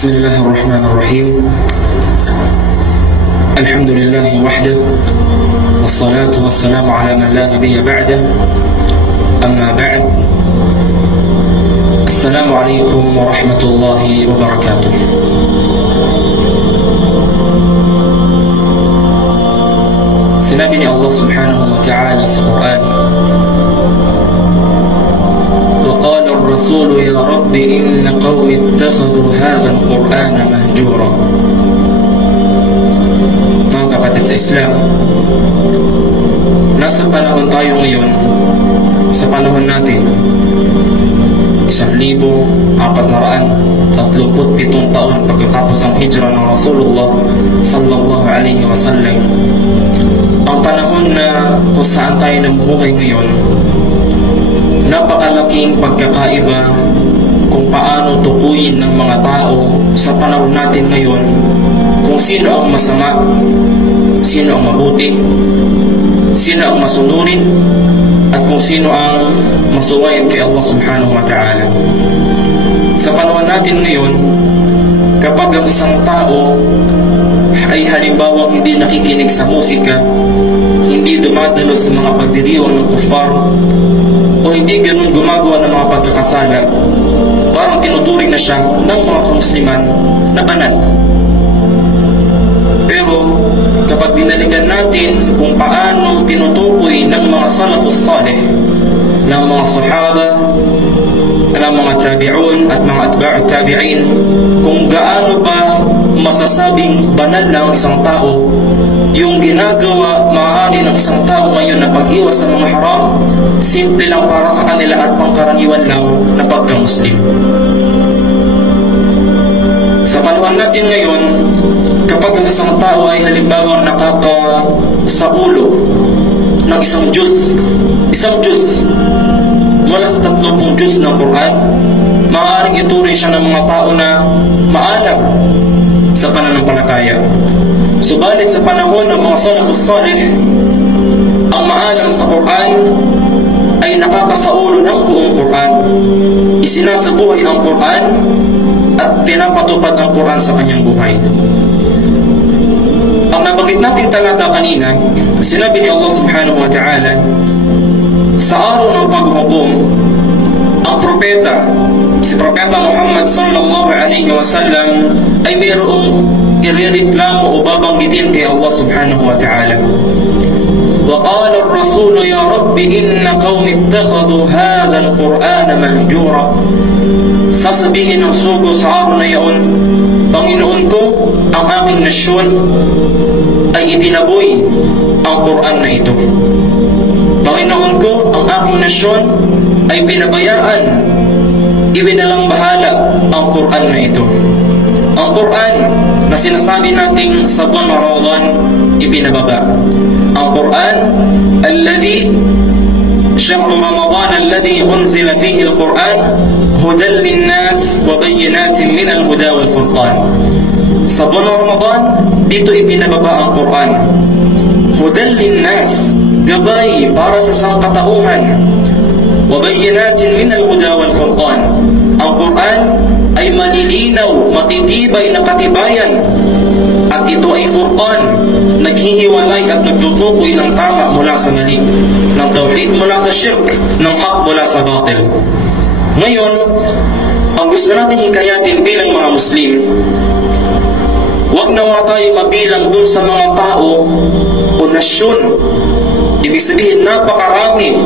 بسم الله الرحمن الرحيم. الحمد لله وحده والصلاة والسلام على من لا نبي بعده. أما بعد، السلام عليكم ورحمة الله وبركاته. Sinabi ni Allah subhanahu wa ta'ala sa Quran, وقال الرسول يا رب إن قومي اتخذوا هذا القرآن مهجورا. Mga kapatid sa Islam, nasa panahon tayo ngayon, sa panahon natin 1437 taon pagkatapos ang hijra ng Rasulullah sallallahu alaihi wasallam. Ang panahon na kung saan tayo namuhay ngayon, napakalaking pagkakaiba kung paano tukuyin ng mga tao sa panahon natin ngayon kung sino ang masama, sino ang mabuti, sino ang masunurin, at kung sino ang masuwayan kay Allah subhanahu wa ta'ala. Sa panahon natin ngayon, kapag ang isang tao ay halimbawa hindi nakikinig sa musika, hindi dumadalo sa mga pagdiriwang ng kuffar, o hindi ganun gumagawa ng mga pagkakasala, parang tinuturing na siya ng mga kamusliman na banal. Pero kapag binalikan natin kung paano tinutukoy ng mga salafus salih, ng mga sahaba, ng mga tabi'un at mga atba'ut tabi'in, kung gaano ba masasabing banal ng isang tao yung ginagawa maaari ng isang tao ngayon na pag-iwas sa mga haram, simple lang para sa kanila at pangkaraniwan lang na pagka-Muslim. Sa panahon natin ngayon, kapag ang isang tao ay halimbawa nakakasaulo ng isang juz mula sa 30 juz ng Quran, maaaring ituring siya ng mga tao na maalam sa pananampalataya. Subalit sa panahon ng mga salafus salih, ang maalam sa Quran ay nakakasaulo ng buong Quran, isinasabuhay ang Quran at pinapatupad ang Quran sa kanyang buhay. Ang nabanggit natin talata kanina, sinabi ni Allah subhanahu wa ta'ala, sa araw ng paghuhukom, ang propeta, si Propeta Muhammad sallallahu alaihi wasallam, ay mayroong irereklamo o babanggitin kay Allah subhanahu wa ta'ala. وقال الرسول يا رب إن قوم اتخذوا هذا القرآن مهجورا. Sasabihin ng sugo sa araw na iyon, Panginoon ko, ang aking nasyon ay itinaboy ang Quran na ito. Panginoon ko, ang aking nasyon ay pinabayaan, ibinalang bahala ang Quran na ito. Ang Quran na sinasabi nating sa buwan Ramadan ibinababa. Ang Quran, شهر رمضان الذي أنزل فيه القرآن هدى للناس وبينات من الهدى والفرقان. Sa buwan Ramadan, dito ibinababa ang Quran. هدى للناس, gabay para sa sangkatauhan. وبينات من الهدى والفرقان. Ang Quran ay malilinaw, matitibay na katibayan, at ito ay Furqan, naghihiwalay at nagtutukoy ng tama mula sa mali, ng tawhid mula sa shirk, ng haq mula sa batil. Ngayon, ang gusto natin hikayatin bilang mga Muslim, huwag nawa tayo mabilang dun sa mga tao o nasyon. Ibig sabihin, napakarami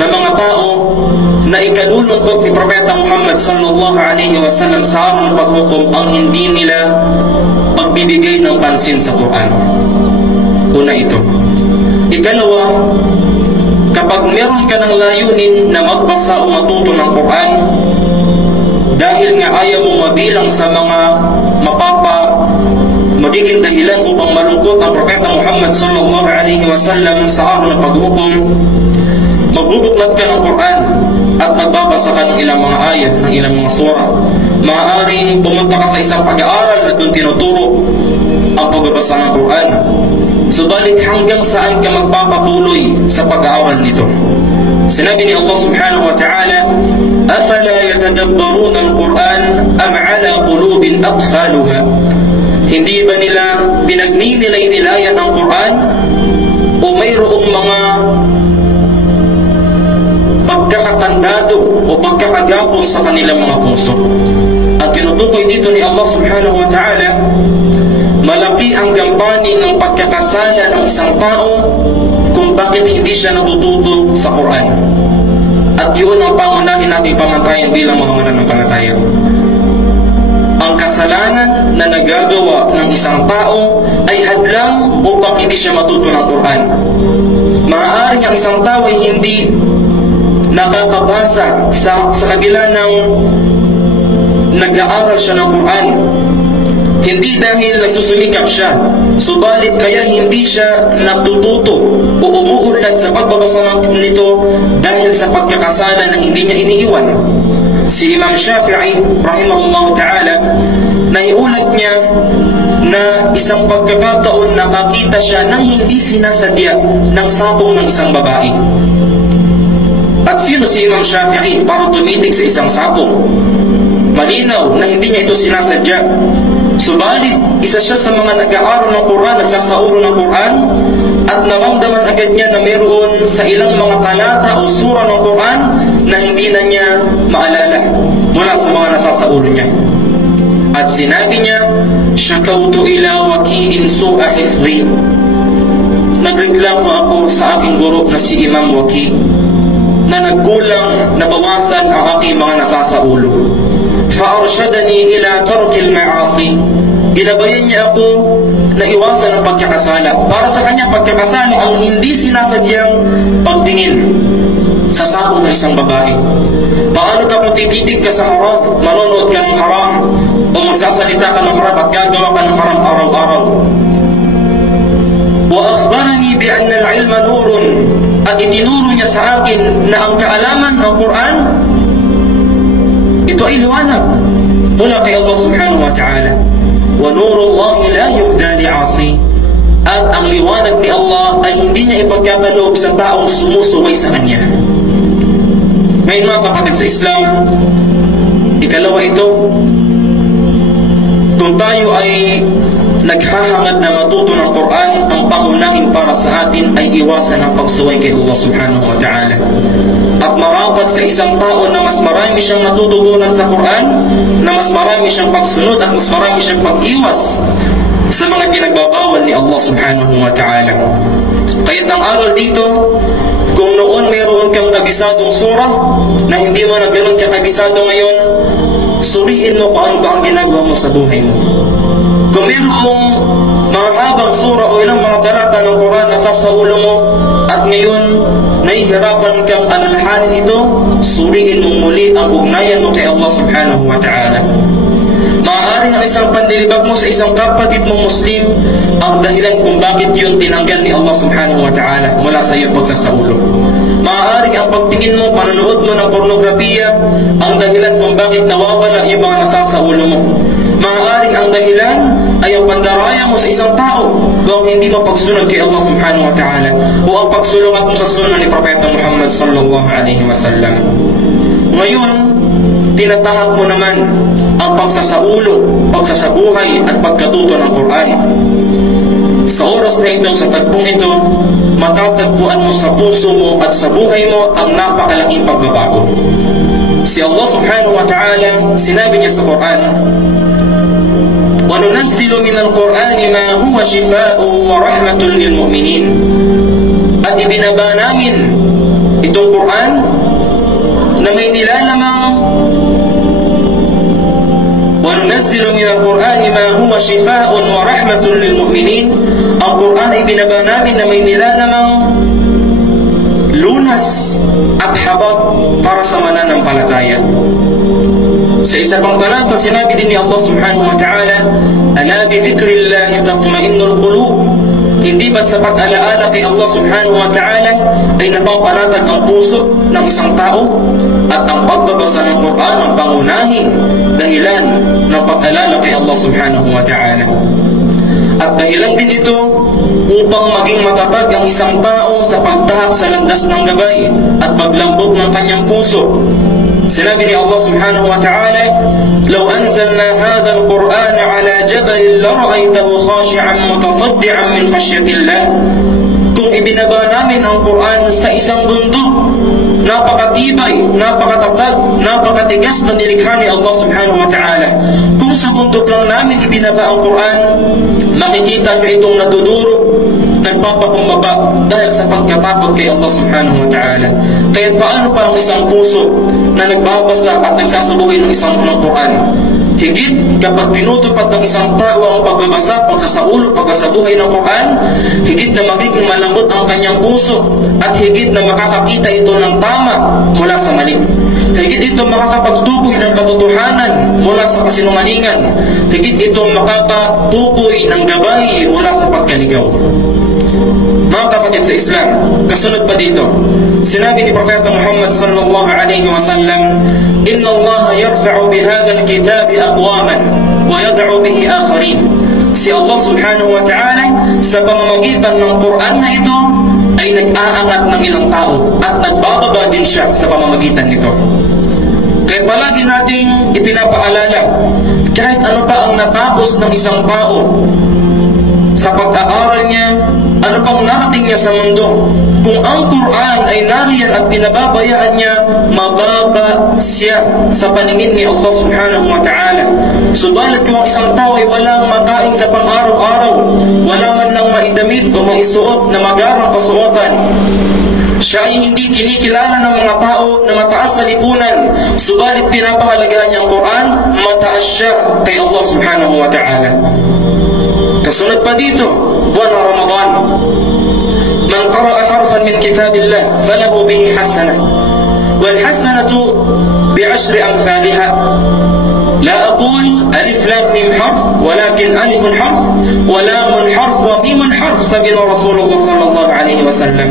na mga tao na ikalulungkot ni Propeta Muhammad sallallahu alaihi wasallam sa araw ng paghukom ang hindi nila pagbibigay ng pansin sa Quran. Una ito. Ikalawa, kapag meron ka ng layunin na magbasa o matuto ng Quran, dahil nga ayaw mo mabilang sa mga magiging dahilan upang malungkot ang Propeta Muhammad sallallahu alaihi wasallam sa araw ng paghukom, magbubuklat ka ng Quran at magbabasa ka ng ilang mga ayat, ng ilang mga surah. Maaaring pumunta ka sa isang pag-aaral at doon tinuturo ang pagbabasa ng Quran. Subalit hanggang saan ka magpapatuloy sa pag-aaral nito? Sinabi ni Allah subhanahu wa ta'ala, أفلا يتدبرون القرآن أم على قلوب أقفالها. Hindi ba nila pinagninilay-nilayan ang Quran o mayroong mga pagkakatandado o pagkakagapos sa kanilang mga puso? Ang tinutukoy dito ni Allah subhanahu wa ta'ala, malaki ang gampanin ng pagkakasala ng isang tao kung bakit hindi siya natututo sa Quran. At yun ang pangunahin nating pamantayan bilang mga mananampalataya. Ang kasalanan na nagagawa ng isang tao ay hadlang upang hindi siya matuto ng Quran. Maaaring ang isang tao ay hindi nakakabasa sa kabila ng nag-aaral siya ng Quran. Hindi dahil nagsusumikap siya, subalit kaya hindi siya natututo o umuunlad sa pagbabasa nito dahil sa pagkakasala na hindi niya iniiwan. Si Imam Shafi'i rahimahullah ta'ala, naiulat niya na isang pagkakataon nakakita siya nang hindi sinasadya ng sapong ng isang babae. At sino si Imam Shafi'i para tumitig sa isang sapong? Malinaw na hindi niya ito sinasadya. Subalit, isa siya sa mga nag-aaral ng Quran, nagsasauro ng Quran, at naramdaman agad niya na meron sa ilang mga talata o sura ng Quran na hindi na niya maalala mula sa mga nasasauro niya. At sinabi niya, "Syakautu ila waki'in su'a hifdhi." Nagreklamo ako sa aking guro na si Imam Waki na nagkulang, nabawasan ang aking mga nasasaulo. Fa'arshadani ila tarkil ma'asi. Ginabayan niya ako na iwasan ang pagkakasala. Para sa kanya, pagkakasala ang hindi sinasadyang pagtingin sa sakong ng isang babae. Paano ka kung tititig ka sa haram, manonood ka ng haram, o magsasalita ka ng haram at gagawa ka ng haram araw-araw? Wa akhbarani bi anna al-ilma nurun. At itinuro niya sa akin na ang kaalaman ng Quran, ito ay liwanag mula kay Allah subhanahu wa ta'ala. Wa nurullahi la yuhda li'asi. At ang liwanag ni Allah ay hindi niya ipagkakaloob sa taong sumusuway sa Kanya. Ngayon mga kapatid sa Islam, ikalawa ito, kung tayo ay naghahangad na matuto ng Quran, ang pangunahin para sa atin ay iwasan ang pagsuway kay Allah subhanahu wa ta'ala. At marapat sa isang tao na mas marami siyang natututunan sa Quran, na mas marami siyang pagsunod at mas marami siyang pag-iwas sa mga pinagbabawal ni Allah subhanahu wa ta'ala. Kaya't ang aral dito, kung noon mayroon kang kabisadong surah na hindi mo na ganun kakabisado ngayon, suriin mo kung ano ba ang ginagawa mo sa buhay mo. Kung mayroon mong mahabang surah o ilang mga talata ng Quran na sa ulo mo at ngayon nahihirapan kang alalahanin ito, suriin mo muli ang ugnayan mo kay Allah subhanahu wa ta'ala. Maaaring ang isang pandilibag mo sa isang kapatid mong Muslim ang dahilan kung bakit yun tinanggal ni Allah subhanahu wa ta'ala mula sa iyong pagsasaulo. Maaaring ang pagtingin mo, panonood mo ng pornografiya ang dahilan kung bakit nawawala yung mga nasasaulo mo. Maaaring ang dahilan ay ang pandaraya mo sa isang tao kung hindi mo pagsunod kay Allah subhanahu wa ta'ala o ang pagsulungat mo sa sunnah ni Propeta Muhammad sallallahu alaihi wasallam. Ngayon, tinatahak mo naman ang pagsasaulo, pagsasabuhay at pagkatuto ng Quran. Sa oras na ito, sa tagpong ito, matatagpuan mo sa puso mo at sa buhay mo ang napakalaking pagbabago. Si Allah subhanahu wa ta'ala, sinabi niya sa Quran, وَنُنَزِّلُ مِنَ الْقُرْآنِ مَا هُوَ شِفَاءٌ وَرَحْمَةٌ لِلْمُؤْمِنِينَ. At ibinaba namin itong Quran na may nilalamang وَنُنَزِّلُ مِنَ الْقُرْآنِ مَا هُوَ شِفَاءٌ وَرَحْمَةٌ لِلْمُؤْمِنِينَ. Ang Quran ay binaba namin na may nilalamang lunas at habag para sa mananampalataya. Sa isa pang talata, sinabi din ni Allah subhanahu wa ta'ala, "Ala bi dhikrillahi tatma'innul qulub." Hindi ba't sa pag-alaala kay Allah subhanahu wa ta'ala ay napapanatag ang puso ng isang tao? At ang pagbabasa ng Quran ang pangunahing dahilan ng pag-alala kay Allah subhanahu wa ta'ala. At dahilan din ito upang maging matatag ang isang tao sa pagtahak sa landas ng gabay at paglambot ng kanyang puso Sinabi ni Allah subhanahu wa ta'ala, "Law anzalna hadha al-Qur'ana ala jabalin lara'aytahu khashi'an mutasaddian min khashyatillah." Kung ibinaba namin ang Quran sa isang bundok, napakatibay, napakatatag, napakatigas na nilikha ni Allah subhanahu wa ta'ala. Kung sa bundok lang namin ibinaba ang Quran, makikita nyo itong naduduro, nagpapakumbaba dahil sa pagkatakot kay Allah subhanahu wa ta'ala. Kaya paano pa ang isang puso na nagbabasa at nagsasabuhay ng isang Quran? Higit kapag tinutupad ng isang tao ang pagbabasa, pagsasaulo, pagsasabuhay ng Quran, higit na magiging malambot ang kanyang puso at higit na makakakita ito ng tama mula sa mali. Higit ito makakapagtukoy ng katotohanan mula sa kasinungalingan. Higit ito makakatukoy ng gabay mula sa pagkaligaw. Mga kapatid sa Islam, kasunod pa dito, sinabi ni Propeta Muhammad sallallahu alaihi wasallam, "Inna Allah yarfa'u bihadha al-kitab aqwaman wa yad'u bihi akharin." Si Allah subhanahu wa ta'ala sa pamamagitan ng Quran na ito ay nag-aangat ng ilang tao at nagbababa din siya sa pamamagitan nito. Kaya palagi nating ipinapaalala, kahit ano pa ang natapos ng isang tao sa pag-aaral niya, ano pang narating niya sa mundo, kung ang Quran ay nariyan at pinababayaan niya, mababa siya sa paningin ni Allah subhanahu wa ta'ala. Subalit kung isang tao ay walang makain sa pang-araw-araw, wala man lang maidamit o maisuot na magarang kasuotan, siya ay hindi kinikilala ng mga tao na mataas sa lipunan, subalit pinapahalagaan niya ang Quran, mataas siya kay Allah subhanahu wa ta'ala. Kasunod pa dito, buwan ng Ramadan, "Man qara'a harfan min kitabillah falahu bihi hasanah wal hasanatu bi'ashri amsalha." لا أقول ألف لام ميم حرف ولكن ألف حرف ولام حرف وميم حرف سبيل رسول الله صلى الله عليه وسلم.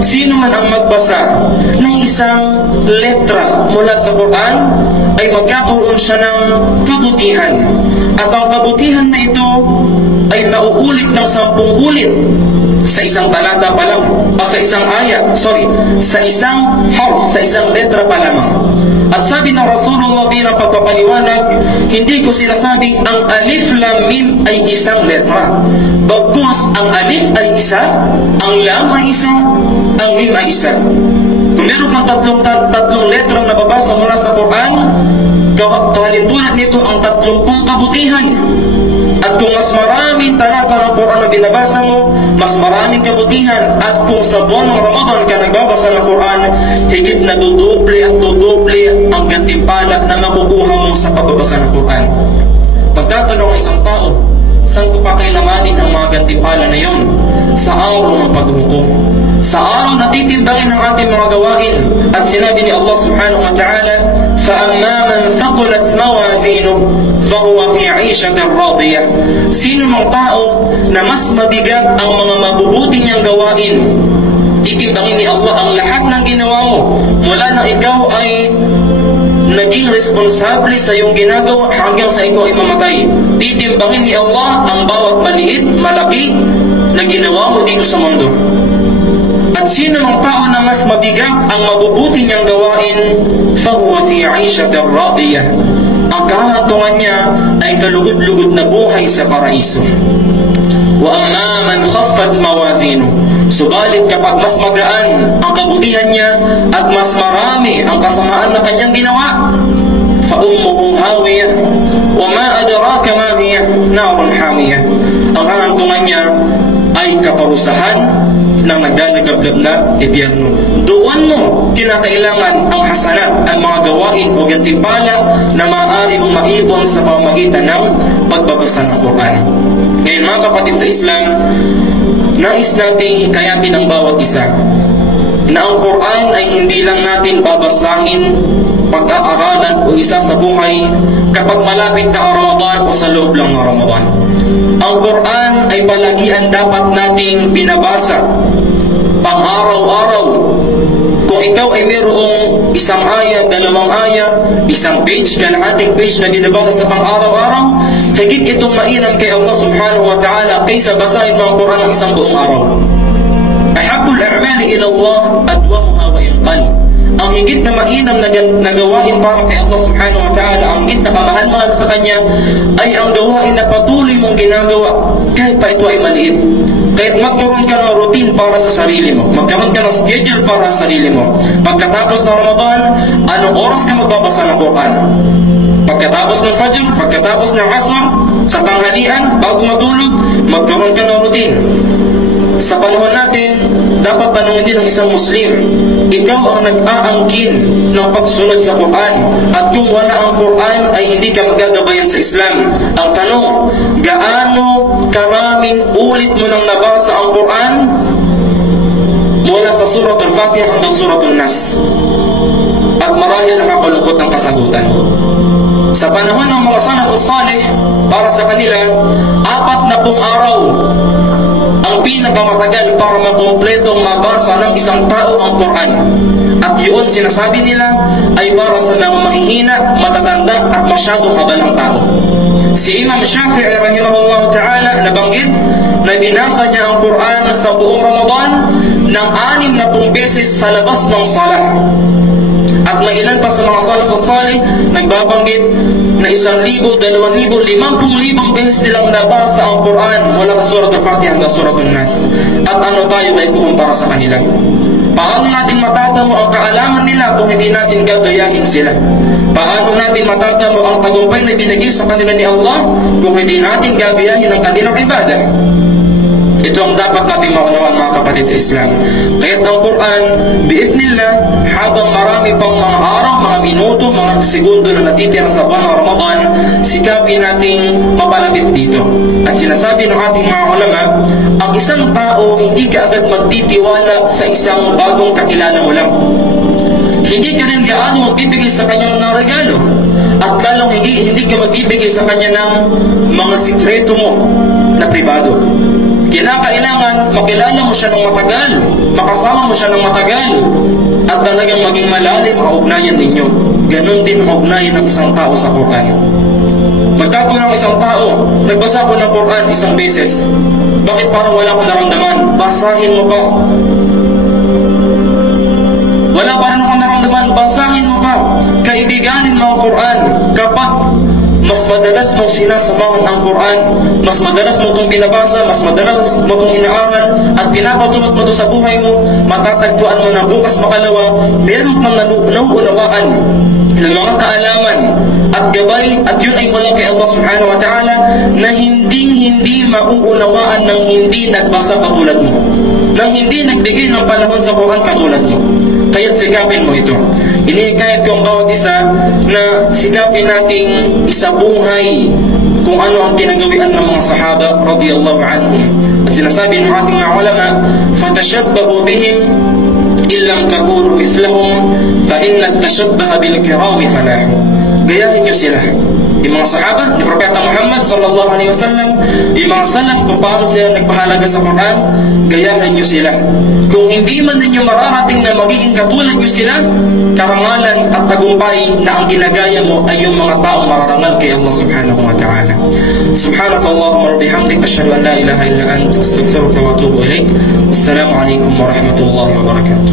Sino man ang magbasa ng isang letra mula sa Quran ay magkakaroon siya ng kabutihan. At ang kabutihan na ito ay nauulit ng 10 ulit sa isang talata pa lang, o sa isang sa isang harf, sa isang letra pa lamang. At sabi ng Rasulullah bilang pagpapaliwanag, hindi ko sinasabing ang alif lam mim ay isang letra. Bagkus ang alif ay isa, ang lam ay isa, ang mim ay isa. Kung meron kang tatlong letrang nababasa mula sa Quran, kahalintulad nito ang 30 kabutihan. At kung mas maraming talata ng Quran na binabasa mo, mas maraming kabutihan. At kung sa buwan ng Ramadan ka nagbabasa ng Quran, higit na dudoble at dudoble ang gantimpala na makukuha mo sa pagbabasa ng Quran. Magtatanong ang isang tao, saan ko pa kailamanin ang mga gantimpala na yon? Sa araw ng paghukom, sa araw na titimbangin ang ating mga gawain. At sinabi ni Allah subhanahu wa ta'ala, فَأَمَّا مَنْ ثَقُلَتْ مَوَازِينُهُ فَهُوَ فِي عِيشَةٍ رَاضِيَةٍ. Sino mang tao na mas mabigat ang mga mabubuti niyang gawain, titimbangin ni Allah ang lahat ng ginawa mo mula na ikaw ay naging responsable sa iyong ginagawa hanggang sa ikaw ay mamatay. Titimbangin ni Allah ang bawat maliit, malaki na ginawa mo dito sa mundo. At sino ng tao na mas mabigat ang mabubuti niyang gawain, fahuwa fi 'ishatin radiyah. Ang kahatungan niya ay kalugod-lugod na buhay sa paraiso. Wa amma man khaffat mawazinu. Subalit kapag mas magaan ang kabutihan niya at mas marami ang kasamaan na kanyang ginawa, fa ummuhu hawiyah wa ma adraka ma hiya narun hamiyah. Ang kahatungan niya ay kaparusahan ng nagdalagablab na impyerno. Doon mo kinakailangan ang hasanat, ang mga gawain o gantimpala na maaari mong maibon sa pamamagitan ng pagbabasa ng Quran. Ngayon mga kapatid sa Islam, nais nating hikayatin ang bawat isa na ang Quran ay hindi lang natin babasahin, pag-aaralan o isa sa buhay kapag malapit na Ramadan o sa loob lang ng Ramadan. Ang Quran ay palagian dapat nating binabasa pang-araw-araw. Kung ikaw ay mayroong isang aya, 2 aya, isang page, kalahating page na binabasa sa pang-araw-araw, higit itong mainam kay Allah subhanahu wa ta'ala kaysa basahin mo ang Quran ng isang buong araw. Ahabbul a'mali ila Allah adwamuha wa inqal. ang higit na mainam na gawain para kay Allah subhanahu wa ta'ala, ang higit na pamahal-mahal sa Kanya, ay ang gawain na patuloy mong ginagawa kahit pa ito ay maliit. Kahit magkaroon ka ng routine para sa sarili mo, magkaroon ka ng schedule para sa sarili mo. Pagkatapos ng Ramadan, anong oras ka magbabasa ng Quran? Pagkatapos ng Fajr, pagkatapos ng Asr, sa tanghalian, bago matulog, magkaroon ka ng routine. Sa panahon natin, dapat tanungin din ng isang Muslim, ikaw ang nag-aangkin ng pagsunod sa Quran, at kung wala ang Quran ay hindi ka magagabayan sa Islam. Ang tanong, gaano karaming ulit mo nang nabasa ang Quran mula sa Surat Al-Fatiha hanggang Surat Al-Nas? At marahil nakakalungkot ang kasagutan. Sa panahon ng mga salafus salih, para sa kanila, 40 araw ang pinakamatagal para makumpletong mabasa ng isang tao ang Quran. At yun, sinasabi nila, ay para sa mga mahihina, matatanda at masyadong kabalang tao. Si Imam Shafi'i rahimahullah ta'ala nabanggit na binasa niya ang Quran sa buong Ramadan ng 60 beses sa labas ng salah. At may ilan pa sa mga salafus salih nagbabanggit na 1,000, 2,000, 50,000 beses nilang nabasa ang Quran mula sa Surat Al-Fatiha hanggang Surat Al-Nas. At ano tayo may kukumpara sa kanila? Paano natin matatamo ang kaalaman nila kung hindi natin gagayahin sila? Paano natin matatamo ang tagumpay na binigay sa kanila ni Allah kung hindi natin gagayahin ang kanilang ibadah? Ito ang dapat nating maunawaan, mga kapatid sa Islam. Kaya't ang Quran, biidhnillah, habang marami pang mga araw, mga minuto, mga segundo na natitira sa buwan ng Ramadan, sikapin nating mapalapit dito. At sinasabi ng ating mga ulama, ang isang tao hindi ka agad magtitiwala sa isang bagong kakilala mo lang. Hindi ka rin gaano magbibigay sa kanya ng regalo. At lalong hindi ka magbibigay sa kanya ng mga sikreto mo na pribado. Kailangan makilala mo siya ng matagal, makasama mo siya ng matagal, at talagang maging malalim ang ugnayan ninyo. Ganon din ang ugnayan ng isang tao sa Quran. Magkataon ng isang tao, nagbasa ko ng Quran 1 beses. Bakit parang wala akong naramdaman? Basahin mo pa. Wala pa rin akong naramdaman, basahin mo pa. Kaibiganin mo ang Quran. Kapag mas madalas mong sinasamahan ang Quran, mas madalas mo itong binabasa, mas madalas mo itong inaaral, at pinapatulog mo ito sa buhay mo, matatagpuan mo na bukas makalawa, meron kang nauunawaan ng mga kaalaman at gabay, at yun ay mula kay Allah subhanahu wa ta'ala, na hindi mauunawaan ng hindi nagbasa katulad mo, ng hindi nagbigay ng panahon sa Quran katulad mo. Kaya't sikapin mo ito. Inihikayat ko ang bawat isa na sikapin nating isabuhay kung ano ang kinagawian ng mga sahaba radiyallahu anhum. At sinasabi ng ating mga ulama, fatashabbahu bihim illam takunu mithlahum fa inna at-tashabbaha bil kirami falahu. Gayahin niyo sila, yung mga sahaba ni Propeta Muhammad sallallahu alaihi wasallam, yung mga salaf, kung paano sila nagpahalaga sa Quran, gayahin niyo sila. Kung hindi man ninyo mararating na magiging katulad niyo sila, karangalan at tagumpay na ang ginagaya mo ay yung mga taong mararangal kay Allah subhanahu wa ta'ala. Subhanakallahumma wa bihamdik, asyhadu an la ilaha illa anta, astaghfiruka wa atubu ilaik. Assalamu alaikum wa rahmatullahi wa barakatuh.